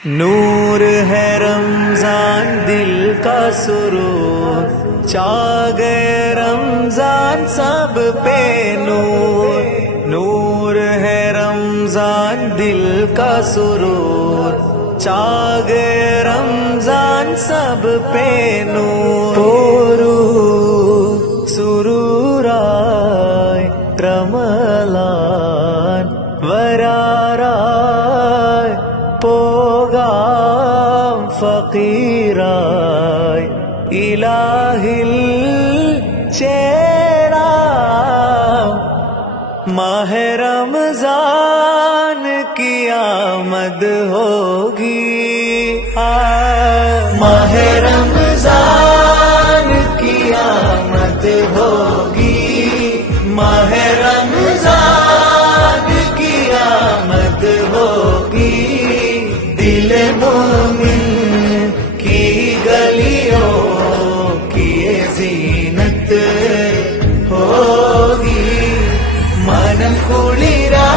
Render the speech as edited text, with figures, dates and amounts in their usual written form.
नूर है रमजान दिल का सुरूर, छा गए रमजान सब पे नूर। नूर है रमजान दिल का सुरूर, छा गए रमजान सब पे नूर। സുരൂരായി റമളാൻ വരാറായി പോകാം ഫഖീറായി ഇലാഹിൽ ചേരാം। മാഹെ റമസാൻ की आमद होगी, माहे रमजान की आमद होगी, माहे रमजान की आमद होगी। दिल मोमिन की गलियों की जीनत होगी, मन कुलिरा